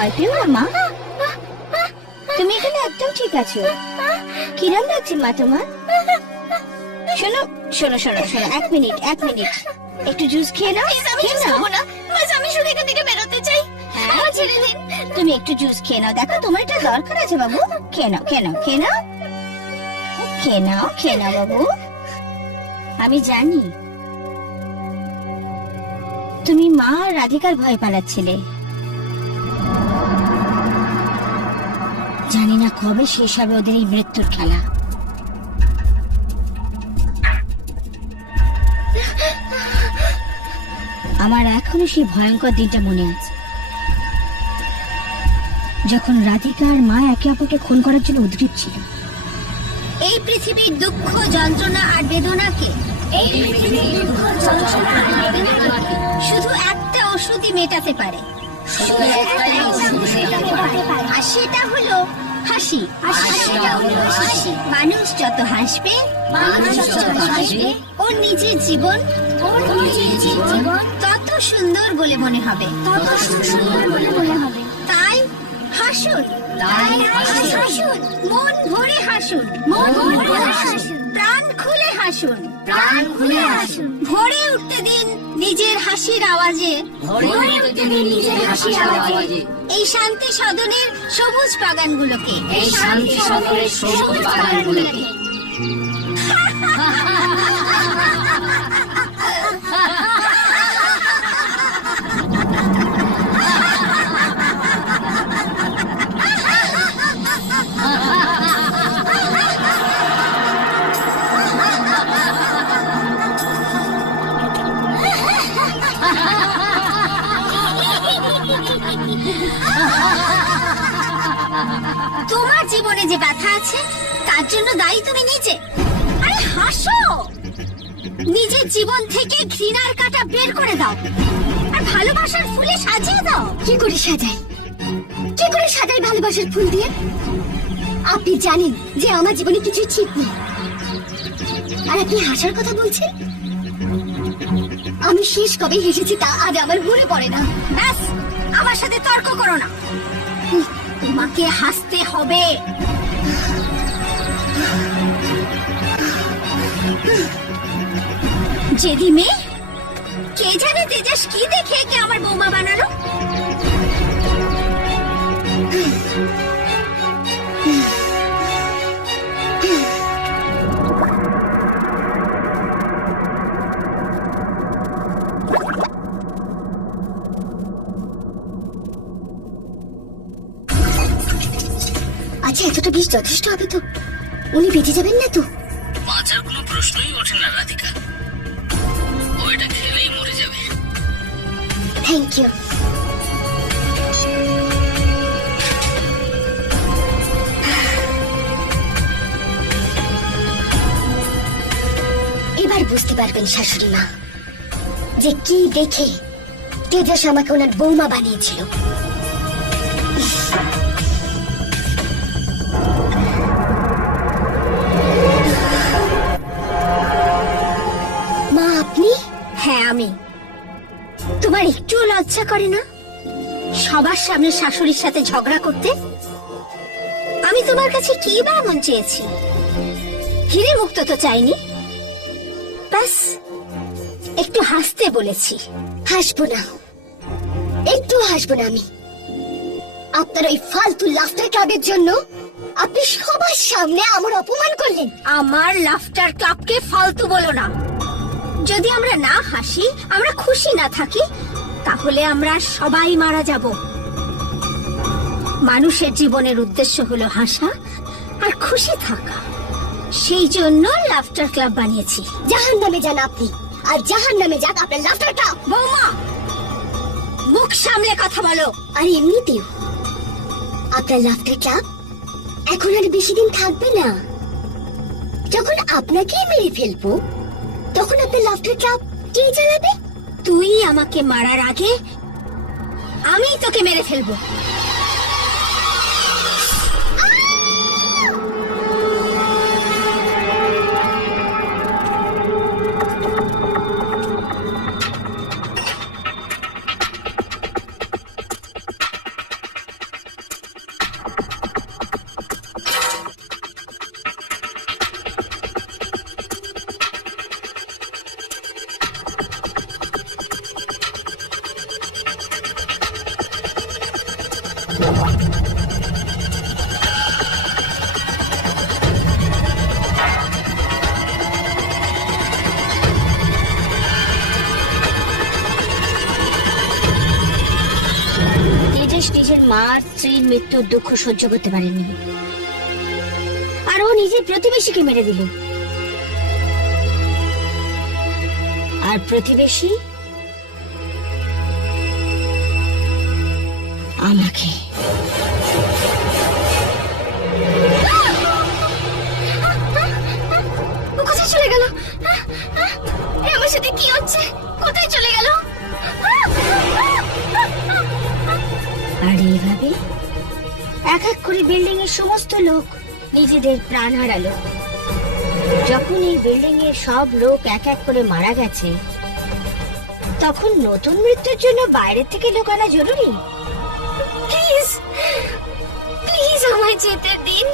ভয় পেও না মা, তুমি এখানে একদম ঠিক আছো। কিরম লাগছে মা তোমার? শোনো শোনো শোনো শোনো, এক মিনিট একটু জুস খেয়ে নাও। আমি শুধু এখান থেকে বেরোতে চাই। হ্যাঁ, ছেড়ে দিন। তুমি একটু জুস খেয়ে নাও, দেখো তোমার এটা দরকার আছে বাবু। খেয়ে নাও বাবু। আমি জানি তুমি মা আর রাধিকার ভয় পালাচ্ছিলে। জানি না কবে শেষ হবে ওদের এই মৃত্যুর খেলা। আমার এখনো সেই ভয়ঙ্কর দিনটা মনে আছে, যখন রাধিকা আর মা একে অপরকে খুন করার জন্য উদ্গ্রীব ছিল। এই পৃথিবীর দুঃখ, যন্ত্রণা আর বেদনাকে শুধু একটা ওষুধই মেটাতে পারে, আর সেটা হলো হাসি। মানুষ যত হাসবে ওর নিজের জীবন তত সুন্দর বলে মনে হবে। তাই হাসুন, মন ভরে হাসুন, প্রাণ খুলে হাসুন। ভরে উঠতে দিন নিজের হাসির আওয়াজে এই শান্তি সদনের সবুজ বাগানগুলোকে। তোমার জীবনে যে ব্যথা আছে তার জন্য দায়ী তুমি নিজে। আরে হাসো, নিজের জীবন থেকে ঘৃণার কাঁটা বের করে দাও আর ভালোবাসার ফুলে সাজিয়ে দাও। কি করে সাজাই ভালোবাসার ফুল দিয়ে? আপনি জানেন যে আমার জীবনে কিছু ঠিক নেই, আর আপনি হাসার কথা বলছেন। আমি শেষ কবে হেসেছি তা আজ আমার মনে পড়ে না। ব্যাস, আমার সাথে তর্ক করো না, তোমাকে হাসতে হবে। জেদি মেয়ে, কে জানে তেজাস কি দেখে কে আমার বৌমা বানালো। আচ্ছা, এতটা বিষ যথেষ্ট হবে তো? উনি বেঁচে যাবেন না তো? বাঁচার কোনো প্রশ্নই ওঠে না রাধিকা, ও এটা খেলেই মরে যাবে। Thank you. এবার বুঝতে পারবেন শাশুড়ি মা যে কি দেখে তেজাস আমাকে ওনার বৌমা বানিয়েছিল। মা আপনি? হ্যাঁ আমি। তোমার একটুও লজ্জা করে না সবার সামনে শাশুড়ির সাথে ঝগড়া করতে? আমি তোমার কাছে কি বা এমন চেয়েছি? হিরে মুক্ত তো চাইনি, ব্যাস একটু হাসতে বলেছি। হাসবো না, একটু হাসবো না আমি। আপনার ওই ফালতু লাফটার ক্লাবের জন্য আপনি সবার সামনে আমার অপমান করলেন। আমার লাফটার ক্লাবকে ফালতু বলো না। যদি আমরা না হাসি, আমরা খুশি না থাকি, তাহলে আমরা সবাই মারা যাব। মানুষের জীবনের উদ্দেশ্য হলো হাসা আর খুশি থাকা, সেই জন্য লাফটার ক্লাব বানিয়েছি। জাহান্নামে যান আপনি, আর জাহান্নামে যাক আপনার লাফটার ক্লাব। বৌমা, মুখ সামলে কথা বলো। আর এমনিতেও আপনার লাফটার ক্লাব এখন আর বেশি দিন থাকবে না। যখন আপনাকেই মেরে ফেলবো তখন আপনার লাফটার ক্লাব কে চালাবে? তুই আমাকে মারার আগে আমি তোকে মেরে ফেলবো। রমেশ নিজের মা আর স্ত্রীর মৃত্যুর দুঃখ সহ্য করতে পারেনি, আর ও নিজের প্রতিবেশীকে মেরে দিল। আর প্রতিবেশী আমাকে। ও কোথায় চলে গেল? আমার সাথে কি হচ্ছে? কোথায় চলে গেল? আর এইভাবে এক এক করে বিল্ডিং এর সমস্ত লোক নিজেদের প্রাণ হারালো। যখন এই বিল্ডিং এর সব লোক এক এক করে মারা গেছে, তখন নতুন মৃত্যুর জন্য বাইরে থেকে লোক আনা জরুরি। প্লিজ প্লিজ আমায় যেতে দিন,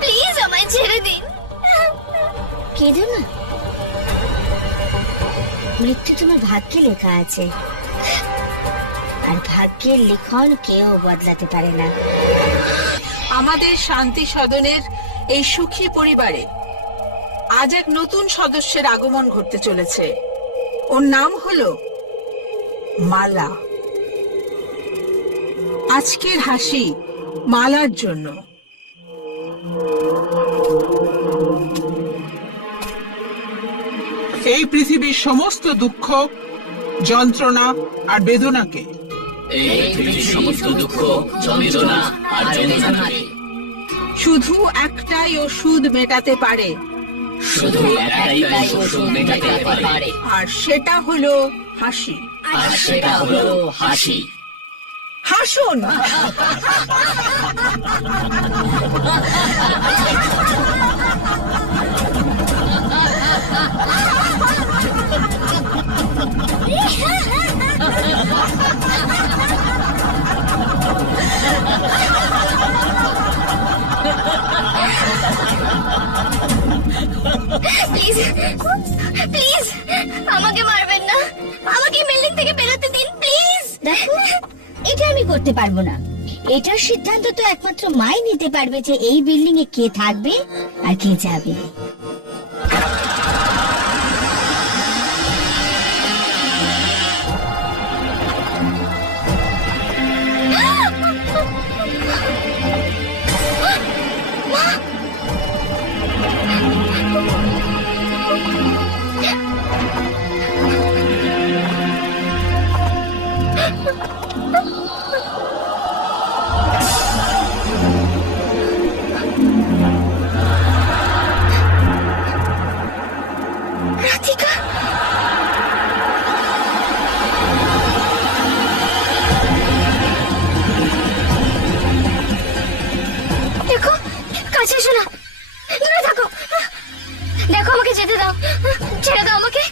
প্লিজ আমায় ছেড়ে দিন। কেঁদো না, মৃত্যু তোমার ভাগ্যে লেখা আছে, আর ভাগ্যের লিখন কেউ বদলাতে পারে না। আমাদের শান্তি সদনের এই সুখী পরিবারে আজ এক নতুন সদস্যের আগমন ঘটতে চলেছে। ওর নাম হলো মালা। আজকের হাসি মালার জন্য। এই পৃথিবীর সমস্ত দুঃখ, যন্ত্রণা আর বেদনাকে এই পৃথিবীর সমস্ত দুঃখ, যন্ত্রণা আর যন্ত্রণাকে শুধু একটাই ওষুধ মেটাতে পারে, শুধু একটাই ওষুধ মেটাতে পারে, আর সেটা হলো হাসি। আর সেটা হলো হাসি। হাসুন। প্লিজ প্লিজ আমাকে মারবেন না, আমাকে বিল্ডিং থেকে বেরোতে দিন প্লিজ। দেখো, এটা আমি করতে পারবো না। এটার সিদ্ধান্ত তো একমাত্র মাই নিতে পারবে যে এই বিল্ডিং এ কে থাকবে আর কে যাবে। রাধিকা, দেখো, কাছে এসো না, দূরে থাকো। দেখো, আমাকে যেতে দাও, ছেড়ে দাও আমাকে।